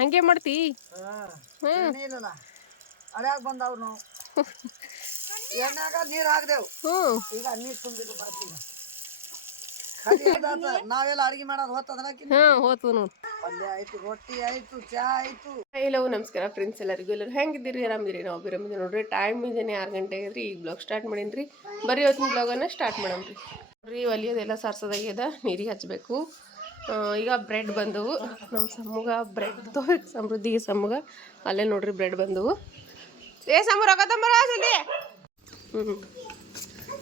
ಹಂಗೆ ಮಾಡ್ತಿ ಅಡ್ಯಾಗ ಬಂದವ್ ನಾವು ಎಣ್ಣಾಗ ನೀರ್ ಹಾಕ್ದೇವ್ ಈಗ ನೀರ್ ತುಂಬಿದ್ದು ಬರ್ತೀವಿ ನಾವೆಲ್ಲ ಅಡಿಗೆ ಮಾಡೋದು ಹೋತು ನೋಡು ಪಲ್ಯ ಆಯ್ತು ರೊಟ್ಟಿ ಆಯ್ತು ಚಾ ಆಯ್ತು. ಎಲ್ಲವೂ ನಮಸ್ಕಾರ ಫ್ರೆಂಡ್ಸ್, ಎಲ್ಲರೂ ಹೆಂಗಿದ್ದೀರಿ? ಆರಾಮಿದ್ದೀರಿ? ನಾವು ಬಿರಾಮಿದ್ದೀವಿ ನೋಡ್ರಿ. ಟೈಮ್ ಇದೇನೆ 6 ಗಂಟೆ ಆಗಿದ್ರಿ. ಈಗ ಬ್ಲಾಗ್ ಸ್ಟಾರ್ಟ್ ಮಾಡೀನಿ. ಬರೀ ಇವತ್ತಿನ ಬ್ಲಾಗನ್ನು ಸ್ಟಾರ್ಟ್ ಮಾಡಮ್ರಿ. ನೋಡ್ರಿ ಒಲಿಯೋದೆಲ್ಲ ಸಾರ್ಸೋದಾಗ್ಯದ, ನೀರಿಗೆ ಹಚ್ಚಬೇಕು. ಈಗ ಬ್ರೆಡ್ ಬಂದವು. ನಮ್ಮ ಸಮ್ಮಗ ಬ್ರೆಡ್ ತೊಗೋಬೇಕು, ಸಮೃದ್ಧಿಗೆ ಸಮ್ಮಗ. ಅಲ್ಲೇ ನೋಡ್ರಿ ಬ್ರೆಡ್ ಬಂದವು. ಏ ಸಮ್ಮ ರೊಕ್ಕ ತಂಬರ ಸಲಿ.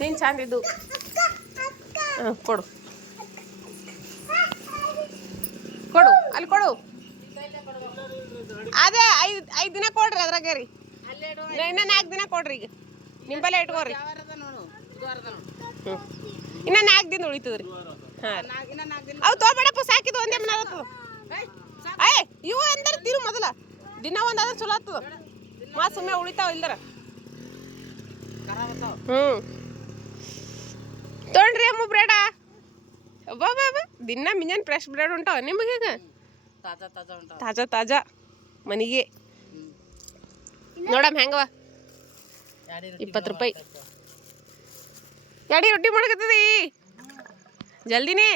ನೀನು ಚಂದಿದ್ದು ಕೊಡು ಕೊಡು, ಅಲ್ಲಿ ಕೊಡು. ಅದೇ 5 ದಿನ ಕೊಡ್ರಿ, ಅದ್ರಾಗ ರೀ ಇನ್ನೂ 4 ದಿನ ಕೊಡ್ರಿ. ಈಗ ನಿಂಬಲ್ಲೇ ಇಟ್ಕೋರಿ. ಇನ್ನ 4 ದಿನ ಉಳಿತದ್ರಿ. ಹಾಂ ಅವು ತೊಗೊಬೇಡಪ್ಪ, ಸಾಕಿದ್ದು ಒಂದೇ ಮನೆ ಆಗ್ತದ. ಇವು ಅಂದ್ರೆ ತಿರು ಮೊದಲ ದಿನ ಒಂದಾದ್ರೆ ಚಲೋ ಆಗ್ತದ. ಮತ್ತು ಸುಮ್ಮನೆ ಉಳಿತಾವ ಇಲ್ದಾರ. ತೊಗೊಂಡ್ರಿ ಅಮ್ಮ ಬ್ರೆಡ. ಬಾಬಾ ದಿನ ಮಿಂಜಾನ್ ಫ್ರೆಶ್ ಬ್ರೆಡ್ ಉಂಟಾವ ನಿಮಗೆ? ಈಗ ತಾಜಾ ತಾಜಾ ಮನೆಗೆ ನೋಡಮ್ಮ ಹೆಂಗವ. 20 ರೂಪಾಯಿ. ಯಾಡಿ ರೊಟ್ಟಿ ಮಾಡಕತ್ತದಿ ಜಲ್ದಿನೇ.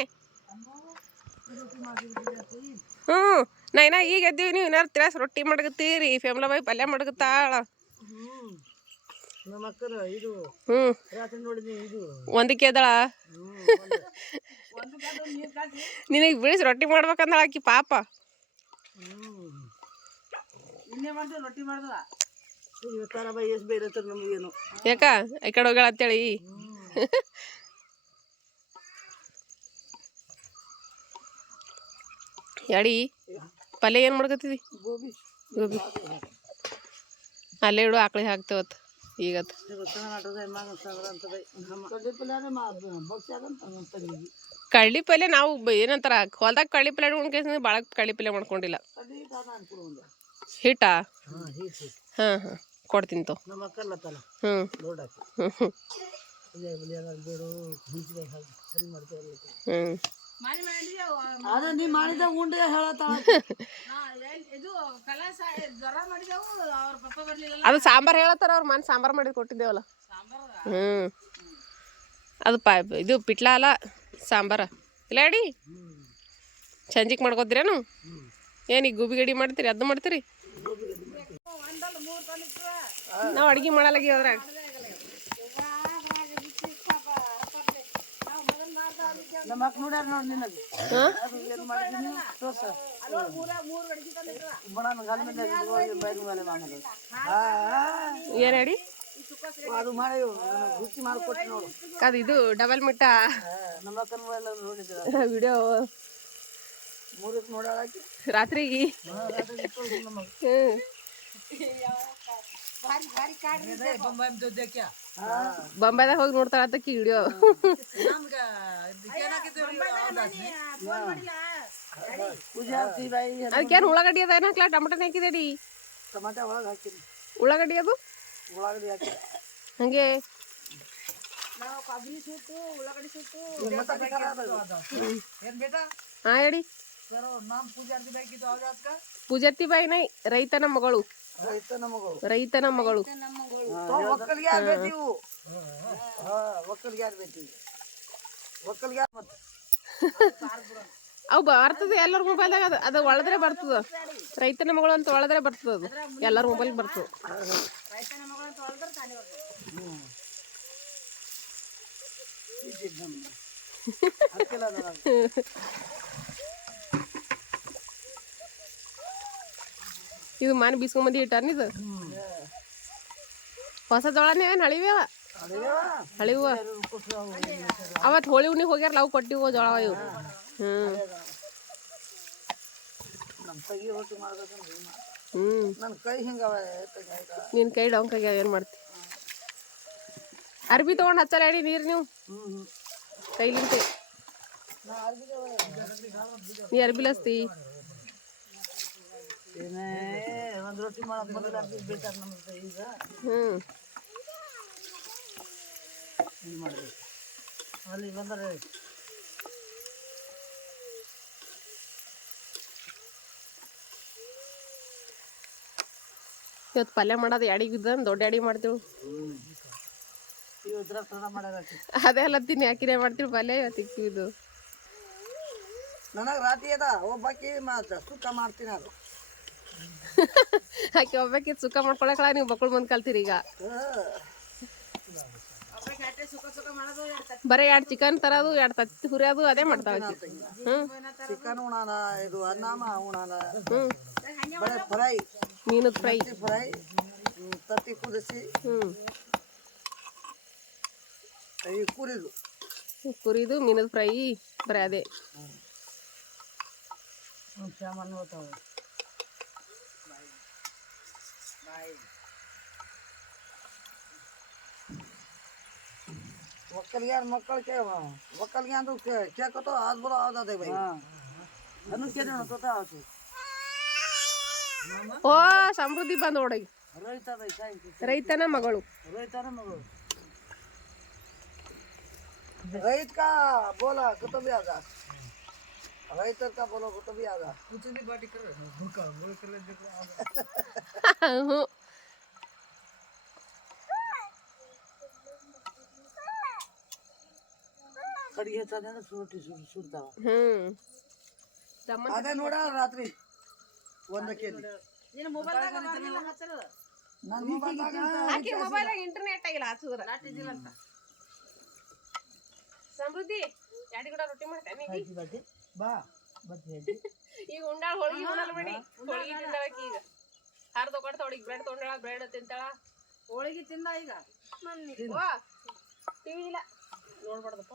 ನಾ ಇನ್ನ ಈಗ ಎದ್ದೀವಿ, ನೀವು ಇನ್ನಾರು ತಿರಾಸ್ ರೊಟ್ಟಿ ಮಾಡಕತ್ತೀರಿ. ಫೇಮ್ಲಾ ಬಾಯಿ ಪಲ್ಯ ಮಾಡಕತ್ತಾಳ. ಒಂದಕ್ಕೆ ಎದಳ ನಿನಗೆ ಬಿಡಿಸಿ ರೊಟ್ಟಿ ಮಾಡ್ಬೇಕಂದಳ ಆಕಿ ಪಾಪ. ಯಾಕ ಈ ಕಡೆ ಹೋಗ್ಯಾಳ ಅಂತೇಳಿ? ಯಾಡಿ ಪಲ್ಯ ಏನು ಮಾಡ್ಕತ್ತಿದಿ? ಗೋಬಿ. ಅಲ್ಲೇ ಇಡು, ಆಕಳಿಗೆ ಹಾಕ್ತೇವತ್ತು ಈಗತ್ತು. ಕಳ್ಳಿ ಪಲ್ಯ ನಾವು ಏನಂತಾರ ಹೊಲ್ದಾಗ ಕಳ್ಳಿ ಪಲ್ಯ ಮಾಡ್ಕೊಂಡು ಭಾಳ ಕಳ್ಳಿ ಪಲ್ಯ ಮಾಡ್ಕೊಂಡಿಲ್ಲ. ಹಿಟ್ಟಾ? ಹಾಂ ಹಾಂ ಕೊಡ್ತೀನಿ ತೋ. ಅದು ಸಾಂಬಾರು ಹೇಳತ್ತಾರ, ಅವ್ರ ಮನೆ ಸಾಂಬಾರು ಮಾಡಿದ್ ಕೊಟ್ಟಿದ್ದೇವಲ್ಲ. ಅದು ಇದು ಪಿಟ್ಲ ಅಲ್ಲ, ಸಾಂಬಾರ ಇಲ್ಲ ಅಡಿ. ಸಂಜಿಗೆ ಮಾಡ್ಕೋತೀರೇನು? ಏನೀಗ ಗೋಬಿ ಗಡಿ ಮಾಡ್ತೀರಿ? ಅದು ಮಾಡ್ತೀರಿ? ನಾವು ಅಡ್ಗೆ ಮಾಡಲಾಗಿ ಅದ್ರಾಗ. ಏನ್ ಹೇಳಿ? ಅದು ಇದು ಡಬಲ್ ಮಿಟ್ಟ ವಿಡಿಯೋ ರಾತ್ರಿಗೆ ಬೊಂಬೈದಾಗ ಹೋಗಿ ನೋಡ್ತಾಳ ಆತಕ್ಕಿ ವಿಡಿಯೋ. ಅದಕ್ಕೇನು ಉಳ್ಳಾಗಡ್ಡಿ ಅದ ಏನು ಹಾಕ್ಲಾ? ಟೊಮೆಟೊ ಹಾಕಿದೇಡಿ? ಉಳ್ಳಾಗಡ್ಡಿ ಅದು ಹಂಗೆ ಹಾಂ ಹೇಳಿ. ಪೂಜಾರ್ತಿ ಬಾಯಿ ನೈ, ರೈತನ ಮಗಳು. ರೈತನ ಮಗಳು. ಅವು ಬರ್ತದ ಎಲ್ಲರ ಮೊಬೈಲ್ದಾಗ. ಅದು ಒಳದ್ರೆ ಬರ್ತದ. ರೈತನ ಮಗಳು ಅಂತ ಒಳದ್ರೆ ಬರ್ತದ. ಅದು ಎಲ್ಲರ ಮೊಬೈಲ್ ಬರ್ತದ. ಇದು ಮನೆ ಬೀಸ್ಕೊಂಬಂದಿ ಇಟ್ಟಾರ ಇದು. ಹೊಸ ಜೋಳನೇ ಏನು ಹಳಿವ್ಯಾವ? ಹಳಿವ ಅವತ್ತು ಹೋಳಿ ಹುಣ್ಣಿಗೆ ಹೋಗ್ಯಾರಲ್ಲ, ಅವು ಕೊಟ್ಟಿವು ಜೋಳ ಇವು. ನಿನ್ನ ಕೈ ಡೌನ್ ಕೈಗೆ ಏನು ಮಾಡ್ತಿ? ಅರ್ಬಿ ತೊಗೊಂಡು ಹಚ್ಚಲ್ಲ ಹೇಳಿ ನೀರು ನೀವು ಕೈಲಿಂತ. ನೀ ಅರ್ಬಿಲ್ ಹಚ್ತಿ? ಇವತ್ತು ಪಲ್ಯ ಮಾಡೋದು ಎಡಿಗೆ ಬಿದ್ದ ದೊಡ್ಡ ಎಡಿ ಮಾಡ್ತೀವಿ. ಅದೇ ಅಲ್ಲತ್ತೀನಿ ಯಾಕಿನೇ ಮಾಡ್ತೀವಿ ಪಲ್ಯ ಇವತ್ತು ಇಕ್ಕಿದ್ದು. ನನಗೆ ರಾತ್ರಿ ಅದ ಒಬ್ಬಾಕಿ ಸುಕ್ಕ ಮಾಡ್ತೀನಿ ಅದು. ಆಕೆ ಒಬ್ಬಾಕಿ ಸುಕ್ಕ ಮಾಡ್ಕೊಳಕಳ ನೀವು ಮಕ್ಕಳು ಮುಂದೆ ಕಲ್ತೀರಿ ಈಗ. ಬರೀ 2 ಚಿಕನ್ ತರೋದು 2 ತತ್ತಿ ಹುರಿಯೋದು ಅದೇ ಮಾಡ್ತಾವ. ಚಿಕನ್ ಉಣಾನ, ಇದು ಅನ್ನಾಮ ಉಣಾನ, ಬರೀ ಫ್ರೈ, ಮೀನದ ಫ್ರೈ, ತತ್ತಿ ಕುದಿಸಿ ಕುರಿದು ಮೀನದ ಫ್ರೈ ಬರೀ ಅದೇ. ಒಕ್ಕಲಿಗೆ मक्कल के ಒಕ್ಕಲಿಗೆ तो क्या कहतो आज बोलो आज आते भाई अनु के देना तो आते ಓ ಸಮೃದ್ಧಿ ಬಂದ ಒಳಗೆ. ರೈತನ ಮಗಳು. रईत का बोला तो भी आगा, रईतर का बोलो तो भी आगा. कुछ नहीं बाटी कर भूखा बोल कर ले देखो आगा. कड़ी हेता देना सुरटी सुरता. ಅದೇ ನೋಡ ರಾತ್ರಿ 1 ಕೆಜಿ ನಿನ್ನ ಮೊಬೈಲ್ ದಾಗ ಹಚ್ಚರು. ನನ್ನ ಮೊಬೈಲ್ ದಾಗ ಆಕಿ ಮೊಬೈಲ್ ದಾಗ ಇಂಟರ್ನೆಟ್ ಆಗಿಲ್ಲ ಹಚ್ಚುದ್ರ ಲಾಟಿದಿಲ್ಲ ಅಂತ. ಸಮೃದ್ಧಿ ಯಾಡಿ ಕೂಡ ರೊಟ್ಟಿ ಮಾಡ್ತಾನೆ ಈಗ. ಬಾ ಬತ್ತಿ ಈಗ ಉಂಡಾಳ ಹೋಳಿಗೆ ಉಣ್ಣಲ್ಲ ಬಿಡಿ. ಹೋಳಿಗೆ ತಿಂದಾಳಕಿ ಈಗ. ಹಾರ್ದ ಕೊಡ್ತಾಳ ಈಗ. Bread ತೊಂಡಾಳ, bread ತಿಂತಾಳ. ಹೋಳಿಗೆ ತಿಂದ ಈಗ ಓ ಟಿವಿ ಇಲ್ಲ ನೋಡ್ಬಾರ್ದಪ್ಪ.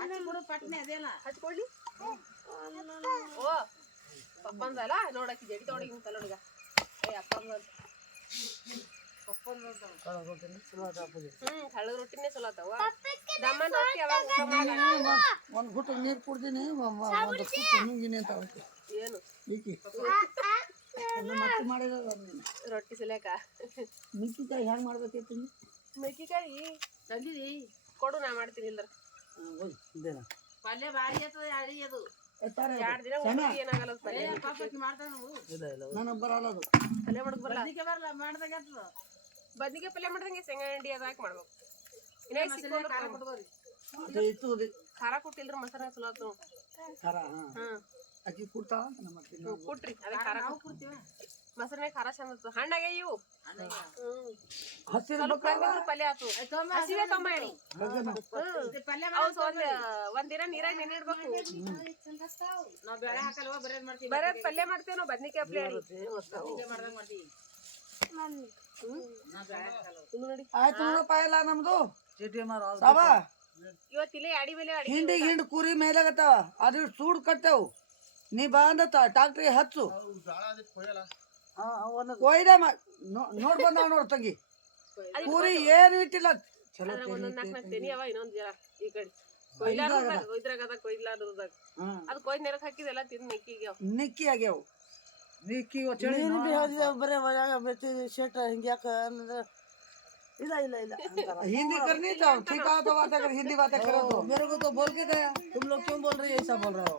ಹಚ್ಚಿಬಿಡು ಪಟ್ನೆ ಅದೇನ ಹಚ್ಕೊಳ್ಳಿ. ಓ ಪಪ್ಪಂದಲ್ಲ ನೋಡಕಿ ಜಡಿ ತೊಡಗಿ ನಿಂತಲ್ಲ ಹುಡುಗ. ಏ ಅಪ್ಪಂದ ಹಳದ ರೊಟ್ಟಿನೇ ಚಲೋ ಆತಾವ. ದಮ್ಮನ್ ರೊಟ್ಟಿ ಯಾವಾಗ ಊಟ ಮಾಡಿ ಒಂದು ಗುಟ್ಟ ನೀರು ಕುಡ್ದೀನಿ, ಒಂದು ಗುಟ್ಟ ನುಂಗಿನಿ ಅಂತ ಏನು ಈಕಿ ಮತ್ತೆ ಮಾಡಿದ ರೊಟ್ಟಿ ಸಲ್ಯಾಕ. ಮಿಕ್ಕಿಕಾಯಿ ಹೆಂಗೆ ಮಾಡ್ಬೇಕಿತ್ತು? ಮೆಕ್ಕಿಕಾಯಿ ತಂದಿದಿ ಕೊಡು, ನಾ ಮಾಡ್ತೀನಿ. ಇಲ್ದ್ರ ಪಲ್ಯ ಭಾರಿ ಆತದ. ಅಡಿ ಅದು 2 ದಿನ ಉಳಿದು ಏನಾಗಲ್ಲ ಪಲ್ಯ. ಮಾಡ್ತಾನ ನನಗೆ ಬರಲ್ಲ ಅದು ಪಲ್ಯ ಮಾಡಕ್ ಬರಲ್ಲ. ಅದಕ್ಕೆ ಬರಲ್ಲ ಮಾಡ್ದಾಗ ಆತದ. ಬದ್ನಿಗೆ ಪಲ್ಯ ಮಾಡ್ದಂಗೆ ಶೇಂಗಾ ಹಿಂಡಿ ಅದ ಹಾಕಿ ಮಾಡ್ಬೇಕು. ಖಾರ ಕೊಟ್ಕೋರಿ. ಅದು ಇತ್ತು ಅದು ಖಾರ ಕೊಟ್ಟಿಲ್ರ ಮಸಾಲ ಚಲೋ ಆತು. ಖಾರ ಹ್ಮ್ ಅಕ್ಕಿ ಕೊಡ್ತಾಳ ನಮ್ಮ ಕೊಟ್ರಿ ಅದೇ ಖಾರ ನಾವು ಕೊಡ್ತೀವಿ. ಮೊಸರನೆ ಖಾರ ಚಂದ ಆತು. ಹಣ್ಣಾಗೆ ಇವು ಹಸಿರು ಪಲ್ಯ ಆತು. ಹಸಿವೆ ತೊಂಬಾಣಿ ಪಲ್ಯ ಒಂದಿನ ನೀರಾಗ ನೆನಿಡ್ಬೇಕು. ನಾವು ಬೇಳೆ ಹಾಕಲ್ವ ಬರೇದ್ ಮಾಡ್ತೀವಿ. ಬರೇ ಪಲ್ಯ ಮಾಡ್ತೇವೆ ನಾವು. ಬದ್ನಿಕಾಯಿ ಪಲ್ಯ ಮಾಡ್ದಂಗ ಮಾಡ್ತೀವಿ. ನೋಡಿ. ಆಯ್ತು ನೋಡಪ್ಪ ಇಲ್ಲ ನಮ್ದು ಸಾಬಾ ಇವತ್ತಿಲ್ಲ ಅಡಿ ಮೇಲೆ ಅಡಿ ಹಿಂಡಿ ಕುರಿ ಮೇಲಾಗತ್ತಾವ. ಅದು ಸೂಡ್ ಕಟ್ಟೆವು. ನೀ ಬಂದ ಟ್ರಾಕ್ಟ್ರಿ ಹಚ್ಚು ಕೊಯ್ದೆ ನೋಡ್ ಬಂದಾವ ನೋಡ್ ತಂಗಿ. ಕುರಿ ಏನು ಇಟ್ಟಿಲ್ಲ. ಚಲೋ ಒಂದೊಂದ್ 4 ತೆನಿ ಅವ. ಇನ್ನೊಂದ್ ಜರ ಈ ಕಡೆ ಕೊಯ್ದ್ರಾಗದ ಕೊಯ್ಲಾರ್ದಾಗ ಅದು ಕೊಯ್ದ್ ನೆರಕ್ ಹಾಕಿದೆಲ್ಲ ತಿಂದ್ ನಿಕ್ಕಿ ಆಗ್ಯಾವ. ನಿಕ್ಕಿ ಬರೇ ಶರ್ಟ್ ಹಿಂಗೆ ಯಾಕ ಇಲ್ಲ ಇಲ್ಲ ಇಲ್ಲ हिंदी करनी तो ठीक है तो बात अगर हिंदी बातें करो तो मेरे को तो बोल के गया तुम लोग क्यों बोल रहे हो ऐसा बोल रहे हो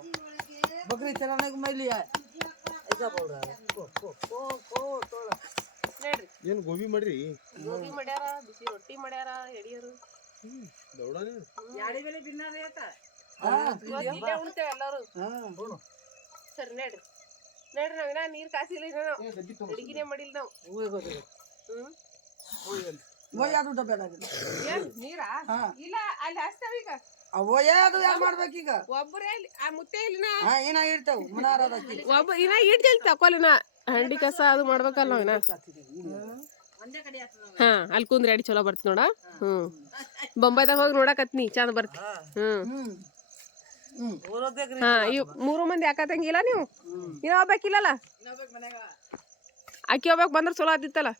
बकरी चलाने को मैं लिया है ऐसा बोल रहा है ನೋಡ್ರಿ. ಏನು ಗೋಬಿ ಮಾಡ್ರಿ? ಗೋಬಿ ಮಾಡ್ಯಾರ, ಬಿಸಿ ರೊಟ್ಟಿ ಮಾಡ್ಯಾರ ಎಡಿಯರು. ದೌಡಾನೆ ಯಾಡಿ ಬೆಲೆ ಬಿನ್ನಾರ ಆತ. ಇಲ್ಲೇ ಉಣ್ತೇವೆ ಎಲ್ಲರೂ. ಸರಿ ನೋಡ್ರಿ ನಾವಿನ ನೀರ್ ಕಾಸಿಲ್ಲ. ನಾವು ಅಡಿಗೆನೆ ಮಾಡಿಲ್ಲ ನಾವು. वो याद डब्बे लागे ಏನ್ ನೀರಾ ಇಲ್ಲ ಅಲ್ಲಿ ಹಚ್ತಾವ. ಈಗ वो याद ಯಾರು ಮಾಡ್ಬೇಕೀಗ? ಒಬ್ಬರೇ ಅಲ್ಲಿ ಆ ಮುತ್ತೆ ಇಲ್ಲಿನ ಏನ ಇರ್ತಾವ ಮನಾರದಕ್ಕಿ ಒಬ್ಬ ಇನ್ನ ಇಡ್ತಿಲ್ ತಕೊಲಿನ ಹಂಡಿ ಕಸ ಅದು ಮಾಡ್ಬೇಕಲ್ಲ ನಾವಿನ. ಒಂದೇ ಕಡೆ ಆತದ. ಹಾ ಅಲ್ಲಿ ಕುಂದ್ರಿ ಅಡಿ ಚಲೋ ಬರ್ತಿ ನೋಡ. ಬೊಂಬೈದಾಗ ಹೋಗಿ ನೋಡಕತ್ನಿ ಚಂದ ಬರ್ತಿ. ಹಾ ಇವ್ 3 ಮಂದಿ ಯಾಕತ್ತಂಗಿಲ್ಲ ನೀವು? ಇನ್ನ ಹೋಗ್ಬೇಕಿಲ್ಲಲ್ಲ? ಅಕ್ಕಿ ಹೋಗ್ಬೇಕು ಬಂದ್ರ ಚಲೋ ಆದಿತ್ತಲ್ಲ.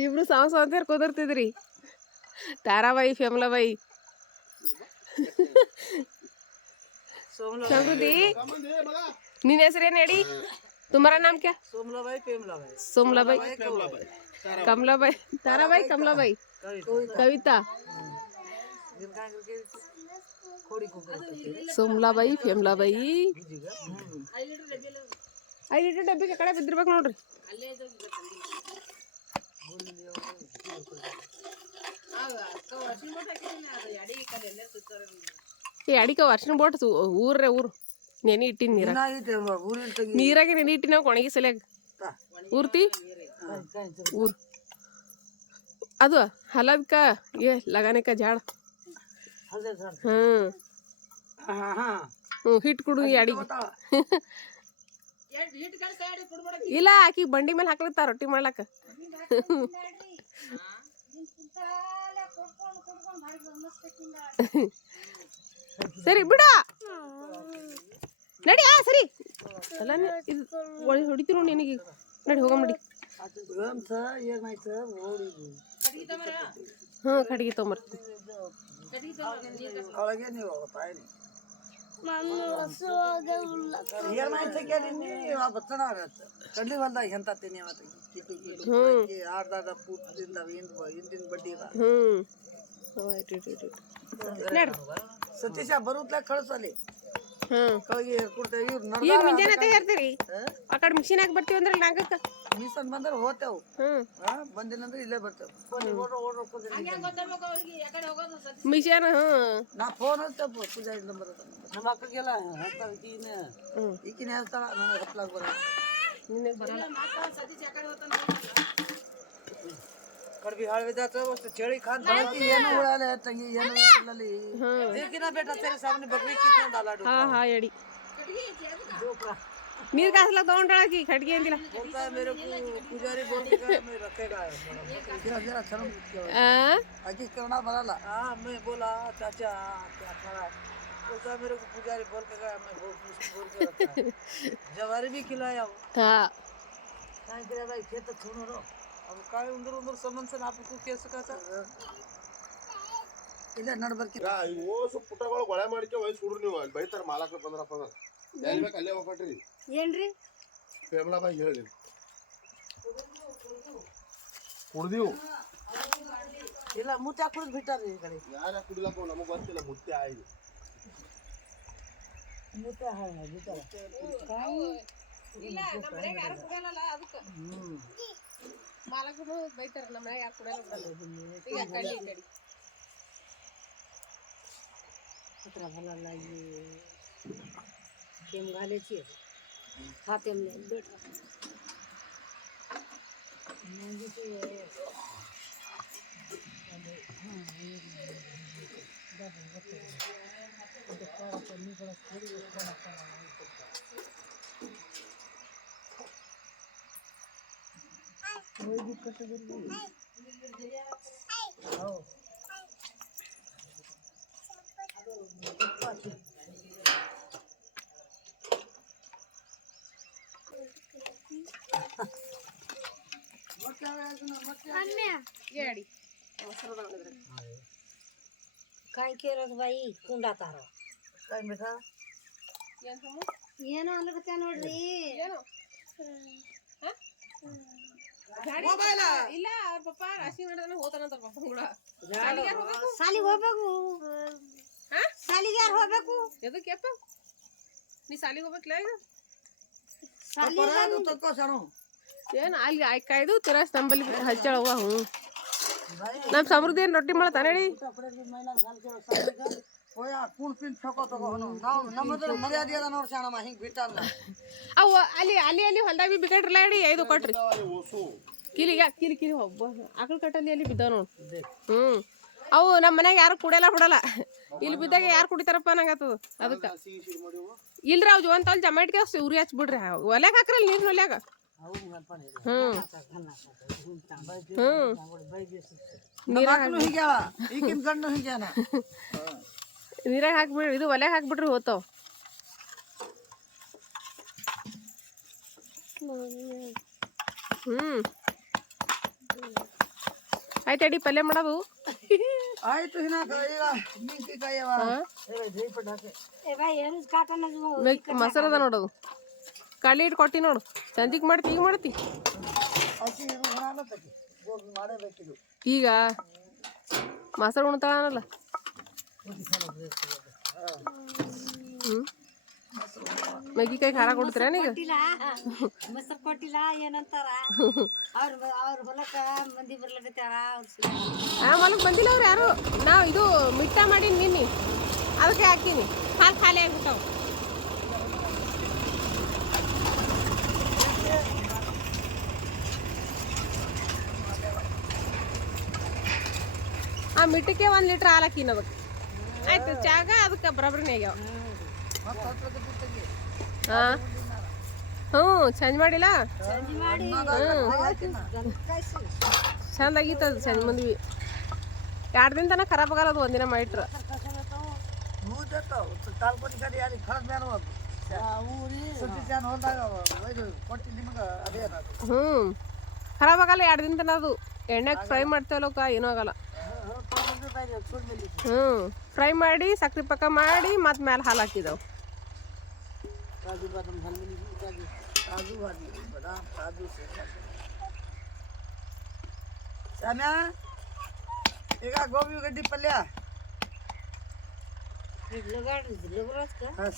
ಇಬ್ರು ಸಾವ್ ಅಂತೇಳಿ ಕುದುರ್ತಿದ್ರಿ. ತಾರಾಬಾಯಿ ಫೇಮಲಾಬಾಯಿ. ಸಮೃದ್ಧಿ ನಿನ್ನ ಹೆಸರೇನು ಹೇಳಿ? तुम्हारा नाम क्या? सोमलाबाई पेमलाबाई सोमलाबाई, कमलाबाई, ताराबाई, कमलाबाई, कविता, सोमलाबाई, फेमलाबाई, 5 ಲೀಟರ್ ಡಬ್ಬಿಗೆ ಕಡೆ ಬಿದ್ದಿರ್ಬೇಕು ನೋಡ್ರಿ. ಅಲ್ಲೇ ಇದು ಈ ಅಡಿಕೆ ವರ್ಷನ ಬೋಟ್ ಊರ್ರೆ ಊರು ನೆನೆ ಇಟ್ಟಿನ ನೀರಾಗ ಏನಾಗೈತೆ ಊರಿನ ತೆಗಿ ನೀರಾಗೆ ನೆನೆ ಇಟ್ಟಿನ ನಾವು ಒಣಗಿ ಸಲಿಯಾಗ ಊರ್ತಿ ಊರ್ ಅದು ಹಲದ್ಕ ಲಗಾನೆಕ ಜಾಡ ಹ್ಮ್ ಹಿಟ್ಟು ಕುಡು ಈ ಅಡಿಗೆ ಇಲ್ಲ ಆಕಿ ಬಂಡಿ ಮೇಲೆ ಹಾಕ್ಲತ್ತ ರೊಟ್ಟಿ ಮಾಡ್ಲಾಕ ಸರಿ ಬಿಡ ನಡಿ ಸರಿ ಅಲ್ಲ ಇದು ಹೊಡಿತೀವಿ ನೋಡಿ ನಿನಗೆ ನಡಿ ಹೋಗಮ್ ನಡಿ ಏನಾಯ್ತು ಓಡಿದು ಹಾಂ ಕಡೆಗೆ ತೊಗೊಂಬರ್ತೀನಿ ಒಳಗೆ ನೀವು ತಾಯಿನಿ ಏನಾಯ್ತು ಕೇಳಿನಿ ಬತ್ತನ ಆಗತ್ತೆ ಕಡ್ಲಿ ಹೊಲ್ದಾಗ ಎಂತ ತಿನ್ನಿ ಅವತ್ತು ಕಿಟ್ಟು ಕಿಟ್ಟು ಆರ್ದಾದ ಪೂಟದಿಂದ ಹಿಂದಿನ ಬಡ್ಡಿ ಇಲ್ಲ ಸತೀಶ ಬರುತ್ತಲ ಕಳ್ಸಲ್ಲಿ ಕಳಿಗೆ ಕೊಡ್ತೇವೆ ಇವ್ರು ಈಗ ಮುಂಜಾನೆ ತೆಗಿರ್ತೀರಿ ಆ ಕಡೆ ಮಿಷಿನ್ ಹಾಕಿ ಬರ್ತೀವಿ ಅಂದ್ರೆ ನಾಲ್ಕಕ್ಕೆ ಮೀಸನ್ ಬಂದ್ರೆ ಹೋಗ್ತೇವು ಬಂದಿಲ್ಲಂದ್ರೆ ಇಲ್ಲೇ ಬರ್ತೇವೆ ಮಿಷನ್ ನಾ ಫೋನ್ ಹಚ್ತೇವೆ ಪೂಜಾ ನಂಬರ್ ನಮ್ಮ ಅಕ್ಕಗೆಲ್ಲ ಈಗಿನ ಹೇಳ್ತಾಳ ನನಗೆ ಹತ್ಲಾಗ ಬರ ಕಡ್ಬಿ ಹಾಳ್ವಿದಾತ ಅಷ್ಟು ಚಳಿ ಖಾನ್ ಏನು ಉಳಾಲೆ ತಂಗಿ ಏನು ಇಲ್ಲಲ್ಲಿ देखिना बेटा तेरे सामने बकरी कितने डाला ಹಾ ಎಡಿ ನೀರು ಕಾಸ್ಲಾಗ ತಗೊಂಡಾಕಿ ಕಟ್ಗೆ ಅಂದಿಲ್ಲ बोलता है मेरे को पुजारी बोल के मैं रखेगा जरा जरा शर्म आगे करना बरला हाँ मैं बोला चाचा क्या खा बोलता है मेरे को पुजारी बोल के गया मैं बोल के रखा जवारी भी खिलाया वो ಹಾ काय करे भाई खेत छोड़ो रो अब काय उंदर उंदर संबंध से आपको कैसे कहा ಇಲ್ಲ ನಡ್ಬರ್ಕಿ ಓಸು ಪುಟಗಳು ಗೊಳೆ ಮಾಡ್ಕೆ ವಯಸ್ಸು ಹುಡ್ರು ನೀವು ಅಲ್ಲಿ ಬೈತಾರ ಮಾಲಕ್ರು ಬಂದ್ರಪ್ಪ ಅಂದ್ರೆ ಎಲ್ಲಿ ಬೇಕು ಅಲ್ಲೇ ಹೋಗ್ಬಿಟ್ರಿ ಏನ್ರಿ ಫೇಮ್ಲಾ ಬಾಯಿ ಹೇಳಿ ಕುಡ್ದೀವು ಇಲ್ಲ ಮುತ್ತೆ ಕುಡಿದು ಬಿಟ್ಟಾರೆ ಈ ಕಡೆ ಯಾರ ಕುಡಿಲಕ್ಕ ನಮಗೆ ಗೊತ್ತಿಲ್ಲ ಮುತ್ತೆ ಆಯ್ತು ಮುತ್ತೆ ಬಿಟ್ಟಾರೆ ಇಲ್ಲ ನಮ್ಮ ಮನೆಗೆ ಯಾರು ಕುಡಿಯಲ್ಲ ಅದಕ್ಕೆ ಮಾಲಕರು ಬೈತಾರ ನಮ್ಮ ಮನೆಗೆ ಯಾರು ಕುಡಿಯಲ್ಲ ಈಗ ಕಳ್ಳಿ ಕಡಿ कुत्रा भला लागी केम घाले छी खाते में बैठ मंगी से कोई दिक्कत नहीं आओ ಏಡಿ ಮೊಸರು ತಗೊಂಡಿದ್ರೆ काय केलं बाई कुंडा तारो काय बेटा ಏನು ಸಮ ಏನೋ ಅನ್ಲಕತ್ತ ನೋಡ್ರಿ ಏನು ಗಾಡಿ ಇಲ್ಲ ಅವ್ರ ಪಪ್ಪ ರಾಶಿ ಮಾಡಿದ್ರೆ ಹೋತಾನಂತ ಪಪ್ಪ ಕೂಡ ಸಾಲಿಗೆ ಹೋಗ್ಬೇಕು ಸಾಲಿಗೆ ಯಾರು ಹೋಗ್ಬೇಕು ಎದಕ್ಕೆಪ್ಪ ನೀ ಸಾಲಿಗೆ ಹೋಗ್ಬೇಕಲ್ಲ ಈಗ ಪರಾದು ತಕ್ಕೋ ಸಣು ಏನು ಅಲ್ಲಿ ಕಾಯ್ದು ತಿರಾಸ್ ನಂಬಲ್ಲಿ ಹಚ್ಚಾಳವ್ವ ಹ್ಞೂ ನಮ್ಮ ಸಮೃದ್ಧಿ ಏನು ರೊಟ್ಟಿ ಮಾಡತ್ತಾನೆ ಹೇಳಿ ಹೋಯಾ ಕುಣ್ ಪಿನ್ ಫೇಕೋ ತಗೋ ನಾವು ನಮ್ಮದ್ರ ಮರ್ಯಾದೆ ಅದ ನೋಡಿ ಶಾಣಮ್ಮ ಹಿಂಗೆ ಬಿಟ್ಟಲ್ಲ ಅವು ಅಲ್ಲಿ ಅಲ್ಲಿ ಅಲ್ಲಿ ಹೊಲ್ದಾಗ ಬಿ ಬಿಕಟ್ರಲ್ಲ ಹೇಳಿ 5 ಕೊಟ್ರಿ ಓಸು ಕಿಲಿಗ ಕಿಲಿ ಕಿಲಿ ಒಬ್ಬ ಆಕಳ ಕಟ್ಟಲ್ಲಿ ಅಲ್ಲಿ ಬಿದ್ದಾವ ನೋಡಿ ಅವು ನಮ್ಮ ಮನ್ಯಾಗ ಯಾರು ಕುಡಿಯಲ್ಲ ಬಿಡಲ್ಲ ಇಲ್ಲಿ ಬಿದ್ದಾಗ ಯಾರು ಕುಡಿತಾರಪ್ಪ ನಂಗತ್ತದ ಅದಕ್ಕೆ ಇಲ್ರಿ ಅವು ಜೋನ್ ತಲ್ ಜಮ ಇಟ್ಕೆ ಉರಿ ಹಚ್ಬಿಡ್ರಿ ಒಲ್ಯಾಗ ಹಾಕ್ರಲ್ಲ ನೀರಿನ ಒಲ್ಯಾಗ ಈಗಿನ ಗಂಡು ಹೀಗ್ಯಾನ ನೀರಾಗ ಹಾಕ್ಬಿಡ್ರಿ ಇದು ಒಲ್ಯಾಗ ಹಾಕ್ಬಿಟ್ರಿ ಹೋತಾವ ಆಯ್ತು ಅಡಿ ಪಲ್ಯ ಮಾಡೋದು ಆಯ್ತು ಈಗ ಮೆಣಸಿನ್ಕಾಯಿ ಅವ ಜೈಪಟ್ ಹಾಕಿ ए भाई ಏನು ಕಾಟನ ಮೊಸರು ಅದ ನೋಡೋದು ಕಳ್ಳಿ ಇಟ್ಟು ಕೊಟ್ಟಿ ನೋಡು ಸಂಜಿಗೆ ಮಾಡ್ತಿ ಈಗ ಮಾಡ್ತಿ ಅಕ್ಕಿ ಇದು ಉಣಾಲತ್ತಕ್ಕಿ ಗೋಬಿ ಮಾಡಬೇಕಿದು ಈಗ ಮೊಸರು ಉಣ್ತಾಳನಲ್ಲ ಹ್ಞೂ ಮೆಗ್ಗಿಕಾಯಿ ಖಾರ ಕೊಡ್ತೀರಾ ನೀಗ ಕೊಟ್ಟಿಲ್ಲ ಮೊಸರು ಕೊಟ್ಟಿಲ್ಲ ಏನಂತಾರ ಅವ್ರ ಹೊಲಕ್ಕ ಮಂದಿ ಬರ್ಲಕತ್ತಾರ ಹೊಲಕ್ಕೆ ಬಂದಿಲ್ಲ ಅವ್ರು ಯಾರು ನಾವು ಇದು ಮಿಟ್ಟ ಮಾಡೀನಿ ನಿನ್ನೆ ಅದಕ್ಕೆ ಹಾಕೀನಿ ಹಾಲು ಖಾಲಿ ಆಗ್ಬಿಟ್ಟವು ಆ ಮಿಟ್ಟಕ್ಕೆ 1 ಲೀಟ್ರ್ ಹಾಲು ಹಾಕಿನ ಅದಕ್ಕೆ ಆಯ್ತು ಚಾಗ ಅದಕ್ಕೆ ಬರೋಬ್ಬರಿನೇ ಆಗ್ಯಾವ ಹಾಂ ಹ್ಞೂ ಚೇಂಜ್ ಮಾಡಿಲ್ಲ ಚಂದ ಆಗಿತ್ತು ಅದು ಚೇಂಜ್ ಮಂದ್ವಿ 2 ದಿನ ತನಕ ಖರಾಬ್ ಆಗಲ್ಲ ಅದು ಒಂದಿನ ಮಾಡಿಟ್ರ ತಾಲ್ಪತಿ ಕಡೆ ಯಾರಿಗೆ ಖರಾಬ್ ಮಾಡ್ಬೋದು ಸುದ್ದಿ ಚಾನ್ ಹೋದಾಗ ಕೊಟ್ಟು ನಿಮ್ಗೆ ಅದೇ ಹ್ಞೂ ಖರಾಬ್ ಆಗಲ್ಲ 2 ದಿನ ತನಕ ಅದು ಎಣ್ಣೆಗೆ ಫ್ರೈ ಮಾಡ್ತೇವಲ್ಲಕ್ಕ ಏನೂ ಆಗಲ್ಲ ಹ್ಞೂ ಫ್ರೈ ಮಾಡಿ ಸಕ್ರೆ ಪಕ್ಕ ಮಾಡಿ ಮತ್ತೆ ಮೇಲೆ ಹಾಲು ಹಾಕಿದವು ಕಾಜು ಬಾದಾಮ್ ಹಲ್ಮಿಲಿ ಕಾಜು ಬಾದಾಮ್ ಕಾಜು ಶಾಮ್ಯಾ ಈಗ ಗೋಬಿ ಗಡ್ಡಿ ಪಲ್ಯ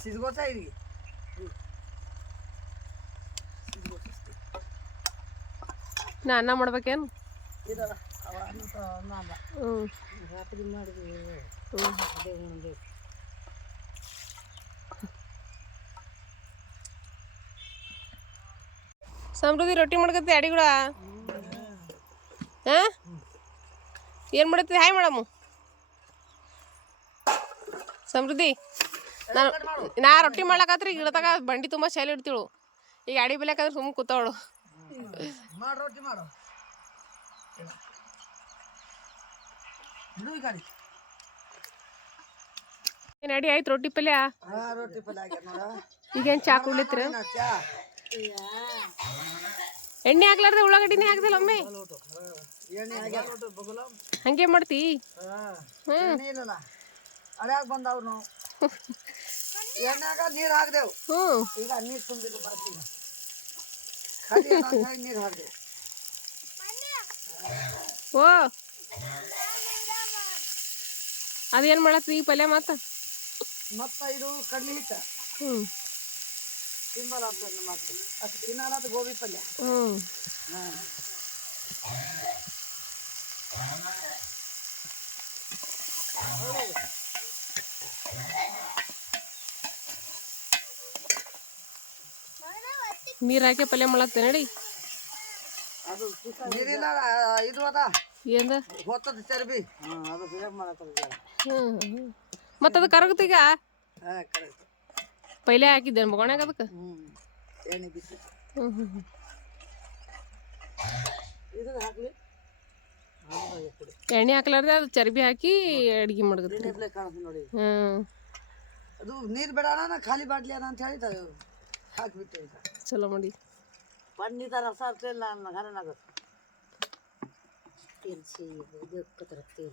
ಸಿದ್ಗೋತ ಇರಿಗೆ ನಾ ಅನ್ನ ಮಾಡ್ಬೇಕೇನು ಇದಲ್ಲ ಅವ ಅಂತ ಹ್ಞೂ ರಾತ್ರಿ ಮಾಡಿದ್ವಿ ಅದೇ ಉಣ್ಬೇಕು ಸಮೃದ್ಧಿ ರೊಟ್ಟಿ ಮಾಡ್ಕತ್ತಿ ಅಡಿಗಳ ಹಾಂ ಏನು ಮಾಡತ್ತಿ ಹಾಯ್ ಮೇಡಮು ಸಮೃದ್ಧಿ ನಾ ರೊಟ್ಟಿ ಮಾಡ್ಲಕತ್ರಿ ಗಿಡದಾಗ ಬಂಡಿ ತುಂಬ ಶೈಲಿ ಇಡ್ತಿಳು ಈಗ ಅಡಿ ಬೆಲೆಕಂದ್ರೆ ಸುಮ್ಮನೆ ಕೂತವಳು ಮಾಡು ರೊಟ್ಟಿ ಮಾಡು ಇಡು ಈ ಗಾಡಿ ಏನು ಅಡಿ ಆಯ್ತು ರೊಟ್ಟಿ ಪಲ್ಯ ರೊಟ್ಟಿ ಪಲ್ಯ ಆಗ್ಯಾದ ನೋಡ ಈಗೇನು ಚಾ ಕುಡ್ಲಿತ್ತರ ಚಾ ಎಣ್ಣೆ ಹಾಕ್ಲಾರ್ದೆ ಉಳ್ಳಾಗಡ್ಡಿನೇ ಹಾಕ್ದಿಲ್ಲ ಒಮ್ಮೆ ಎಣ್ಣೆ ಆಗ್ಯಾದ ಬಗಲ ಹಂಗೆ ಮಾಡ್ತಿ ಎಣ್ಣೆ ಇಲ್ಲಲ್ಲ ಅಡ್ಯಾಗ ಬಂದವ್ ನಾವು ಎಣ್ಣೆಗ ನೀರು ಹಾಕ್ದೇವು ಹ್ಞೂ ಈಗ ನೀರು ತುಂಬಿದ್ದು ಬಾಕಿ ಖಾಲಿ ನೀರು ಹಾಕ್ದೇವು ಓ ಅದೇನು ಮಾಡತ್ತಿ ಈ ಪಲ್ಯ ಮತ್ತೆ ಇದು ಕಡ್ಲಿ ಹಿಟ್ಟ ಹ್ಞೂ ತಿಂಬಲ್ಲ ಅಂತ ಮಾಡ್ತೀವಿ ಅಷ್ಟು ತಿನ್ನಲ್ಲ ಗೋಬಿ ಪಲ್ಯ ಹ್ಞೂ ಹಾಂ ನೀರು ಹಾಕಿ ಪಲ್ಯ ಮಾಡತ್ತೆ ನಡಿ ಅದು ನೀರಿಲ್ಲ ಇದು ಅದ ఏంద ಹೊತ್ತದ ಚರ್ಬಿ ಅದು ಬೇಗ ಮಾಡತ್ತಲ್ಲ ಮತ್ತು ಅದು ಕರಗತ್ತೀಗ ಹಾಂ ಕರೆಕ್ಟ್ ಪೈಲೆ ಹಾಕಿದ್ದೆ ಮಗಣ್ಯಾಗ ಅದಕ್ಕೆ ಎಣ್ಣೆ ಬಿಸಿ ಹ್ಞೂ ಇದು ಹಾಕ್ಲಿ ಎಣ್ಣೆ ಹಾಕ್ಲಾರ್ದೆ ಅದು ಚರ್ಬಿ ಹಾಕಿ ಅಡ್ಗೆ ಮಾಡ್ಗತ್ತೆ ನೀರ್ಲೆ ಕಾಣುತ್ತೆ ನೋಡಿ ಹ್ಞೂ ಅದು ನೀರು ಬೇಡ ಅಣ್ಣ ಖಾಲಿ ಬಾಟ್ಲಿ ಅದ ಅಂತ ಹೇಳಿ ಹಾಕಿಬಿಟ್ಟೆ ಈಗ ಚಲೋ ಮಾಡಿ ಪನ್ನೀತ ರಸ ಇರ್ತಿಲ್ಲ ನನ್ನ ಗನನಾಗುತ್ತೆ तेलची कतर तेल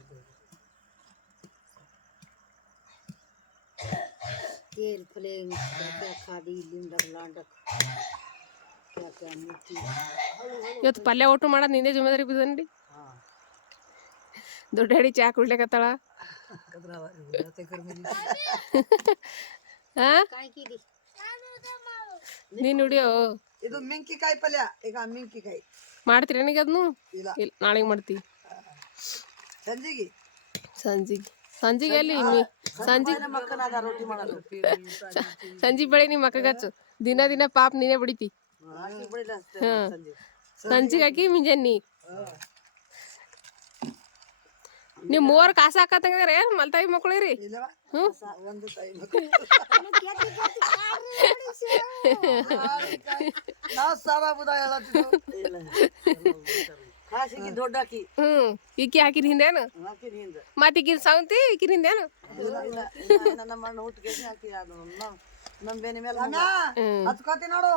तेल फ्लेम क्या खादी लिंडक लांडक क्या क्या मिट्टी ಇವತ್ತು ಪಲ್ಯ ಒಟ್ಟು ಮಾಡೋದು ನಿಂದೇ ಜವಾಬ್ದಾರಿ ಬಿದ್ದನ್ರಿ ದೊಡ್ಡ ಅಡಿ ಚಾ ಕುಡ್ಲಿಕತ್ತಾಳ काय केली ನೀನು ನುಡಿಯೋ ಇದು ಮಿಂಕಿಕಾಯಿ ಪಲ್ಯ ಈಗ ಮಿಂಕಿಕಾಯಿ ಮಾಡ್ತೀರಿ ನನಗೆ ಅದನ್ನು ಇಲ್ಲ ಇಲ್ಲ ನಾಳೆಗೆ ಮಾಡ್ತೀವಿ ಸಂಜಿಗೆ ಸಂಜಿಗೆ ಅಲ್ಲಿ ಸಂಜಿಗೆ ಮಕ್ಕನಾದ ರೊಟ್ಟಿ ಮಾಡೋದು ಸಂಜೆ ಬೆಳೆ ನಿಮ್ಮ ಮಕ್ಕಗೆ ಹಚ್ಚು ದಿನ ಪಾಪ ನೀನೇ ಬಿಡಿತಿ ಹಾಕಿ ಬಿಡಿಲ್ಲ ಅಷ್ಟೇ ಸಂಜೆ ಸಂಜಿಗೆ ಹಾಕಿ ಮುಂಜಾನೆ ನೀವು ಮೂವರು ಕಾಸು ಹಾಕತ್ತಂದ್ರೆ ಏನು ಮಲ್ತಾಯಿ ಮಕ್ಕಳು ರೀ ಇಲ್ಲವ ಹ್ಞೂ ಒಂದು ತಾಯಿ ನಾವು ಸಾಲ ಬುದ ಹೇಳತ್ತಿದ್ದು ಕಾಸಿಗೆ ದೊಡ್ಡ ಹಾಕಿ ಹ್ಞೂ ಈಕಿ ಹಾಕಿದ ಹಿಂದೇನು ಹಾಕಿದ ಹಿಂದೆ ಮತ್ತೆ ಈಕಿನ ಸೌಂತಿ ಈಕಿನ ಹಿಂದೇನು ನನ್ನ ಮಣ್ಣು ಹುಟ್ಟಿಗೆ ಹಾಕಿ ಅದು ನಮ್ಮ ಬೇನೆ ಮೇಲೆ ಹಚ್ಕೋತಿ ನೋಡು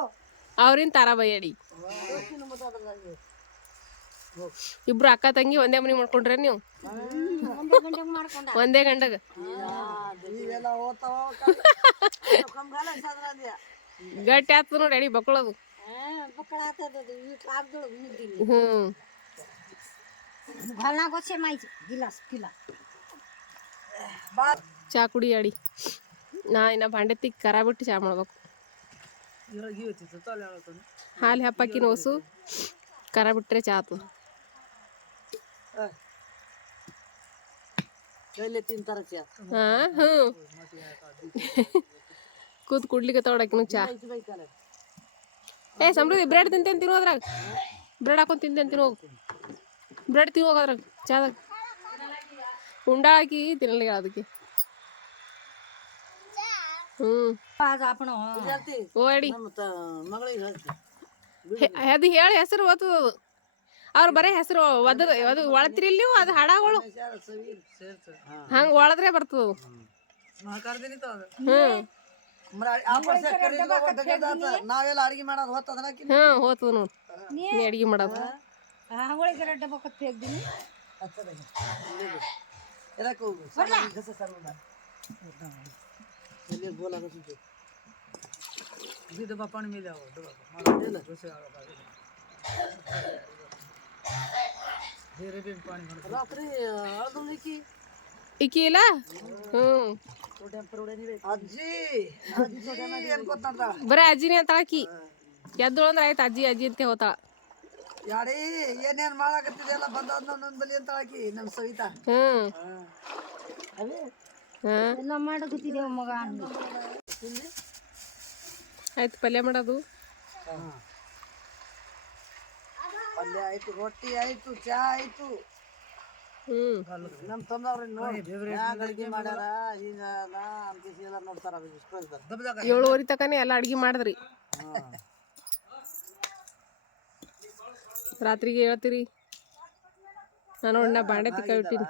ಅವ್ರಿನ್ ತಾರಾ ಬಯ್ಯಾಡಿ ಇಬ್ರು ಅಕ್ಕ ತಂಗಿ ಒಂದೇ ಮನೆ ಮಾಡ್ಕೊಂಡ್ರೆ ನೀವು ಒಂದೇ ಗಂಡಗ ಇವೆಲ್ಲ ಓದ್ತಾವ ಗಟ್ಟಿ ಆಯ್ತು ನೋಡಿ ಅಡಿ ಬಕ್ಕಳದು बकळा आता वीट लागदळ मुद्दी ಹ್ಞೂ घालना गोसे माहिती गिलास पिला ಚಾ ಕುಡಿ ಅಡಿ ನಾ ಇನ್ನ ಭಾಂಡೆ ತಿಕ್ಕಿ ಕರ ಬಿಟ್ಟು ಚಾ ಮಾಡ್ಬೇಕು ಇವತ್ತಿತ್ತು ತಲೆ ಹೇಳ್ತಾನೆ ಹಾಲು ಹಪ್ಪಾಕಿ ನೋಸು ಕರ ಬಿಟ್ರೆ ಚಾತು. ಕೈಲಿ ತಿಂತಾರ ಚಾ ಹಾಂ ಹ್ಞೂ ಕೂತ್ ಕುಡ್ಲಿಕ್ಕೆ ತಗೊಳಕಿನ ಚಾ. ಬೈತಾರೆ ಏ ಸಮೃದ್ಧಿ ಬ್ರೆಡ್ ತಿಂತೇನೆ ತಿನ್ನೋದ್ರಾಗ, ಬ್ರೆಡ್ ಹಾಕೊಂಡು ತಿಂತೇನೆ ತಿನ್ನೋಗು, ಬ್ರೆಡ್ ತಿನ್ನೋಗೋದ್ರಾಗ ಚಾದಾಗ ಉಂಡಾಕಿ ತಿನ್ನಲಿಲ್ಲ ಅದಕ್ಕೆ. ಹ್ಞೂ ಆಪಣ ಓ ಅಡಿ ನಮ್ಮ ಮಗಳಿಗೆ ಹೇಳ್ತಿ ಅದು ಹೇಳಿ ಹೆಸರು ಓದ್ತದ ಅದು. ಅವ್ರು ಬರೀ ಹೆಸರು ಅದು ಒಳತ್ರಿ ನೀವು ಅದು ಹಾಡಗಳು ಹಂಗೆ ಒಳದ್ರೆ ಬರ್ತದ ಅದು. ಮಾಡ್ತೀನಿ ತೋ ಅದು ಹ್ಞೂ ನಾವೆಲ್ಲ ಅಡಿಗೆ ಮಾಡೋದು ಹೊತ್ತದ ಹ್ಞೂ ಹೋತದ ನೋಡಿ ನೀ ಅಡ್ಗೆ ಮಾಡೋದು. ಹಂಗೋಳಿಗೆ ರಡ್ಡ ಬಕ್ಕತ್ ತೆಗ್ದಿನಿ ಎದಕ್ಕೆ ಹೋಗು ಎಲ್ಲಿ ಬೋಲಾಗ डब्बा पानी मिले आओ डब्बा जैसे धीरे धीरे पानी भर ರಾತ್ರಿ ಅಳ್ದಲಿಕ್ಕಿ ಇಕ್ಕಿ ಇಲ್ಲ. ಹ್ಞೂ ಅಜ್ಜಿ ಅಜ್ಜಿ ಅನ್ಕೋತಾಳ ಬರೀ ಅಜ್ಜಿನೇ ಅಂತ ಆಕಿ ಎದ್ದಳು ಅಂದ್ರೆ ಆಯ್ತು ಅಜ್ಜಿ ಅಜ್ಜಿ ಅಂತ ಹೋತಾಳ. ಯಾಡಿ ಏನೇನ್ ಮಾಡಾಕತ್ತಿದೆಲ್ಲ ಬಂದದ್ ನನ್ನ ಬಲಿ ಅಂತ ಆಕಿ ನಮ್ಮ ಸವಿತಾ. ಹ್ಞೂ ಅದೇ ಹಾಂ ಎಲ್ಲ ಮಾಡಕತ್ತಿದ್ದೇವ ಮಗ ಆಯ್ತು ಪಲ್ಯ ಮಾಡೋದು. ಪಲ್ಯ ಆಯ್ತು, ರೊಟ್ಟಿ ಆಯ್ತು, ಚಾ ಆಯ್ತು. ಹ್ಞೂ ನಮ್ಮ ತಮ್ಮವ್ರ ನೋಡಿ ಅಡಿಗೆ ಮಾಡ್ಯಾರ ಈಗ ಅಂಕಿಸಿ ಎಲ್ಲ ನೋಡ್ತಾರ ಇಷ್ಟು ಇರ್ತಾರೆ. 7:30 ತನಕ ಎಲ್ಲ ಅಡ್ಗೆ ಮಾಡಿದ್ರಿ. ರಾತ್ರಿಗೆ ಹೇಳ್ತೀರಿ ನಾನು ನಾ ಬಾಂಡೆ ತಿಕ್ಕ ಇಟ್ಟಿನಿ.